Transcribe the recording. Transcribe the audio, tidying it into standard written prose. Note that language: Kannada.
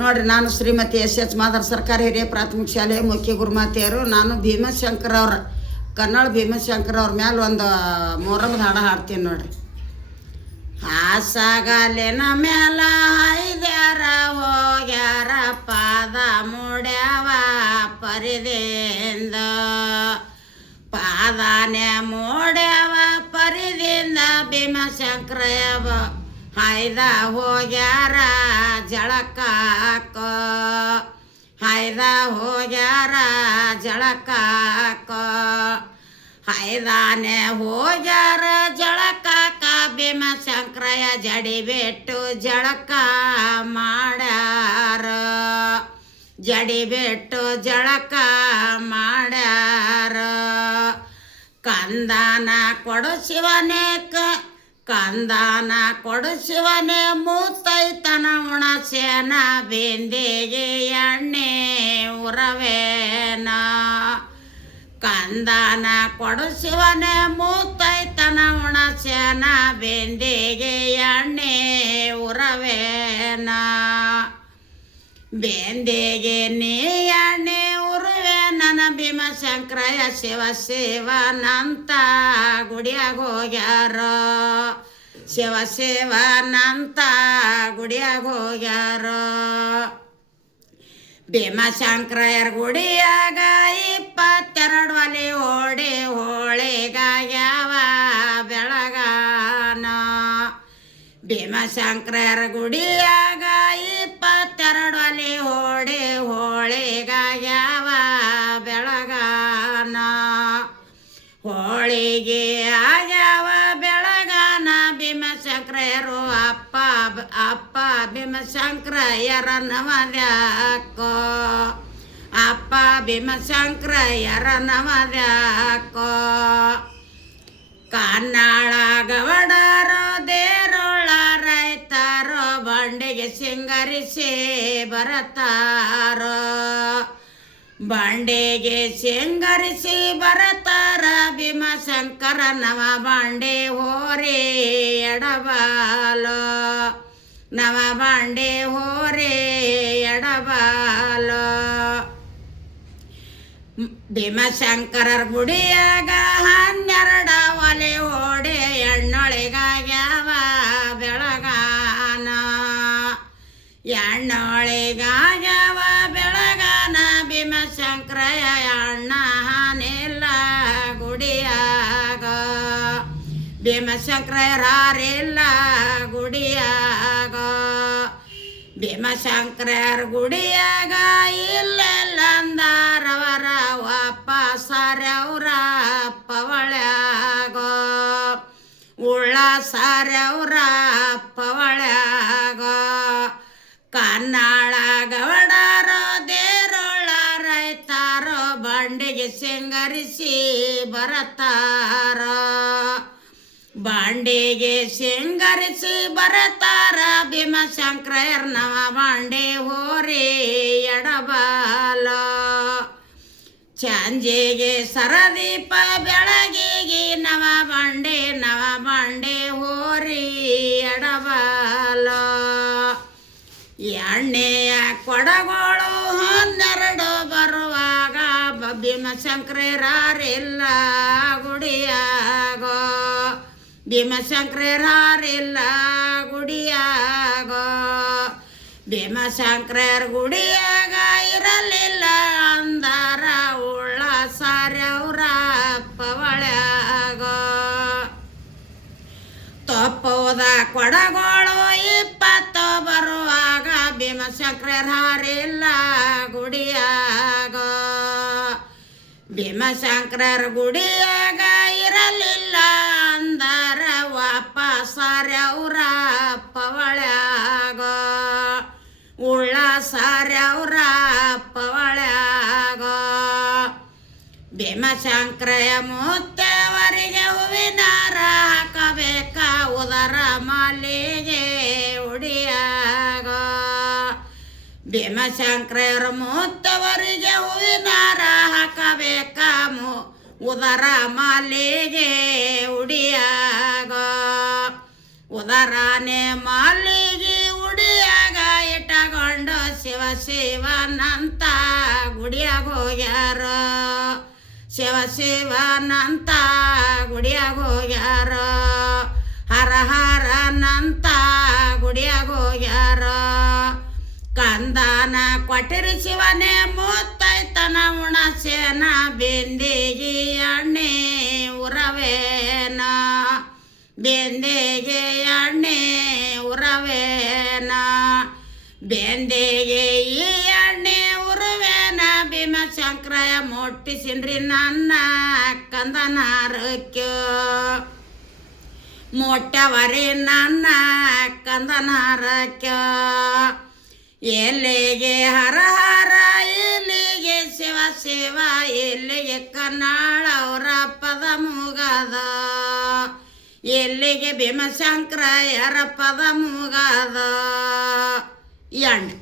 ನೋಡ್ರಿ, ನಾನು ಶ್ರೀಮತಿ ಎಸ್ ಮಾದರ್ ಸರ್ಕಾರಿ ಹಿರಿಯ ಪ್ರಾಥಮಿಕ ಶಾಲೆ ಮುಖ್ಯ ಗುರುಮಾತೆಯರು. ನಾನು ಭೀಮಶಂಕರ್ ಅವ್ರ ಕನ್ನಡ ಭೀಮಶಂಕರ್ ಅವ್ರ ಮ್ಯಾಲೆ ಒಂದು ಮೊಹರಂದ ಹಾಡು ಹಾಡ್ತೀನಿ ನೋಡ್ರಿ. ಹಾಸಾಗಲಿನ ಮ್ಯಾಲ ಐದ್ಯಾರ ಹೋಗ್ಯಾರ ಪಾದ ಮುಡ್ಯಾವ ಪರಿದಿಂದ, ಪಾದಾನೆ ಮೂಡ್ಯಾವ ಪರಿದಿಂದ ಭೀಮಶಂಕರಯ್ಯವ ಹಾಯ್ದ ಹೋಗ್ಯಾರ ಜಳಕಾಕ, ಹಾಯ್ದ ಹೋಗ್ಯಾರ ಜಳಕಾಕ, ಹಾಯ್ದಾನೆ ಹೋಗ್ಯಾರ ಜಳಕಾಕ ಭೀಮಶಂಕರಯ್ಯ ಜಡಿ ಬಿಟ್ಟು ಜಳಕ ಮಾಡ್ಯಾರ, ಜಡಿ ಬಿಟ್ಟು ಜಳಕ ಮಾಡ್ಯಾರ. ಕಂದಾನ ಕೊಡು ಶಿವನೇ ಕಂದಾನ ಕೊಡು ಶಿವನೇ ಮೂತೈತನ ಉಣಸೇನ ಬಿಂದಿಗೆ ಎಣ್ಣೆ ಉರವೇನ, ಕಂದಾನ ಕೊಡು ಶಿವನೇ ಮೂತೈತನ ಉಣಸೇನ ಬಿಂದಿಗೆ ಎಣ್ಣೆ ಉರವೇನ, ಬೆಂದಿಗೆ ನೀ ಎಣ್ಣೆ ಉರುವೆ ನನ್ನ ಭೀಮಶಂಕರಯ್ಯ ಶಿವ ಶಿವನಂತ ಗುಡಿಯಾಗ ಹೋಗ್ಯಾರ, ಶಿವ ಶಿವನಂತ ಗುಡಿಯಾಗ ಹೋಗ್ಯಾರ. ಭೀಮಶಂಕರಯ್ಯರ ಗುಡಿಯಾಗ 22 ಒಲೆ ಓಡಿ ಹೋಳಿಗಾಗ್ಯಾವ ಬೆಳಗಾನ, ಭೀಮಶಂಕರಯ್ಯರ ಗುಡಿಯಾಗ 22 ಒಲೆ ಓಡಿ ಹೋಳಿಗಾಗ್ಯಾವ ಬೆಳಗಾನ, ಹೋಳಿಗೆ ಆಗ್ಯಾವ ಬೆಳಗಾನ. ಭೀಮಶಂಕರಯ್ಯರು ಅಪ್ಪ ಭೀಮಶಂಕರಯ್ಯರ ನವದ್ಯಾಕೋ, ಅಪ್ಪ ಭೀಮಶಂಕರಯ್ಯರ ನವದ್ಯಾಕೋ. ಕನ್ನಾಳ ಗವಡರು ದೇರೋಳ ರೈತರು ಬಂಡೆಗೆ ಸಿಂಗರಿಸಿ ಬರತಾರೋ, ಬಂಡೆಗೆ ಸಿಂಗರಿಸಿ ಬರತಾರ ಭೀಮಶಂಕರ ನವ ಬಂಡೆ ಹೋರಿ ಎಡಬಾಲೋ, ನವ ಬಂಡೆ ಹೋರಿ ಎಡಬಾಲೋ. ಭೀಮಶಂಕರರ ಗುಡಿಯಾಗ 12 ಒಲೆ ಓಡಿ ಎಣ್ಣೊಳಿಗಾಗ್ಯಾವ ಬೆಳಗಾನ, ಎಣ್ಣೊಳಿಗಾಗ್ಯಾವ ಬೆಳಗಾನ. ಭೀಮಶಂಕರಯ್ಯ ಅಣ್ಣ ಹಾನಿಲ್ಲ ಗುಡಿಯಾಗ, ಭೀಮಶಂಕರಯ್ಯರಿಲ್ಲ ಗುಡಿಯಾಗ, ಭೀಮಶಂಕರಯ್ಯರ ಗುಡಿಯಾಗ ಇಲ್ಲೆಲ್ಲ ಅಂದಾರವರ ವಾಪಸ್ಸಾರ್ಯವ್ರ ಪವಳ್ಯಾಗ, ಉಳ್ಳ ಸಾರ್ಯವ್ರ ಪವಳ್ಯಾಗ. ಕನ್ನಾಳ ಗವಡರು ದೇರೋಳ ರೈತರು ಬಂಡೆಗೆ ಸಿಂಗರಿಸಿ ಬರತಾರ, ಬಂಡೆಗೆ ಸಿಂಗರಿಸಿ ಬರತಾರ ಭೀಮಶಂಕರಯ್ಯರ ನವ ಬಂಡೆ ಹೋರಿ ಎಡಬಾಲ. ಸಂಜೆಗೆ ಸರದೀಪ ಬೆಳಗಿಗೆ ನವ ಬಂಡೆ ಹೋರಿ ಎಡಬಾಲ. ಎಣ್ಣೆಯ ಕೊಡಗಳು 12 ಬರುವಾಗ ಭೀಮಶಂಕರಯ್ಯರಿಲ್ಲ ಗುಡಿಯಾಗ, ಭೀಮಶಂಕರಯ್ಯರಿಲ್ಲ ಗುಡಿಯಾಗ. ಭೀಮಶಂಕರಯ್ಯರ ಗುಡಿಯಾಗ ಇರಲಿಲ್ಲ ಅಂದಾರ ಉಳ್ಳ ಸಾರ್ಯವ್ರ ಪವಳ್ಯಾಗ. ತಪ್ಪೋದ ಕೊಡಗಳು 20 ಬರುವಾಗ ಭೀಮಶಂಕರಯ್ಯರಿಲ್ಲ ಗುಡಿಯಾಗ, ಭೀಮಶಂಕರರ ಗುಡಿಯಾಗ ಇರಲಿಲ್ಲ ಅಂದಾರ ವಾಪಸ್ಸಾರ್ಯವ್ರ ಪವಳ್ಯಾಗ, ಉಳ್ಳ ಸಾರ್ಯವ್ರ ಪವಳ್ಯಾಗ. ಭೀಮಶಂಕರಯ್ಯ ಮುತ್ತವರಿಗೆ ಹೂವಿನಾರ ಹಾಕಬೇಕ ಉದರ ಮಾಲಿಗೆ ಉಡಿಯಾಗ, ಭೀಮಶಂಕರಯ್ಯರ ಮುತ್ತವರಿಗೆ ಹೂವಿನಾರ ಹಾಕಬೇಕ ಉದರ ಮಾಲಿಗೆ ಉಡಿಯಾಗ, ಉದರಾನೆ ಮಾಲಿಗೆ ಉಡಿಯಾಗ ಇಟ್ಟಗೊಂಡು ಶಿವ ಶಿವನಂತ ಗುಡಿಯಾಗ ಹೋಗ್ಯಾರ ಶಿವ ಶಿವನಂತ ಗುಡಿಯಾಗ ಹೋಗ್ಯಾರ ಹರ ಹರನಂತ ಗುಡಿಯಾಗ ಹೋಗ್ಯಾರ ಕಂದನ ಕೊಟ್ಟಿರಿ ಶಿವನೇ ಮುತ್ತೈತನ ಉಣಸೇನ ಬೆಂದಿಗೆ ಎಣ್ಣೆ ಉರವೇನ ಬೆಂದಿಗೆ ಎಣ್ಣೆ ಉರವೇನ ಬೆಂದಿಗೆ ಈ ಎಣ್ಣೆ ಉರುವೇನ ಭೀಮಶಂಕರಯ್ಯ ಮುಟ್ಟಿಸಿನ್ರಿ ನನ್ನ ಕಂದನಾರಕ್ಯ ಮೊಟ್ಟವರಿ ನನ್ನ ಕಂದನಾರಕ್ಯ ಎಲ್ಲಿಗೆ ಹರ ಹರ ಇಲ್ಲಿಗೆ ಶಿವ ಶಿವ ಎಲ್ಲಿಗೆ ಕನ್ನಡ ಅವರ ಪದ ಮುಗದ ಎಲ್ಲಿಗೆ ಭೀಮಶಂಕರಯ್ಯರ ಪದ ಮುಗದ ಎಂಡ್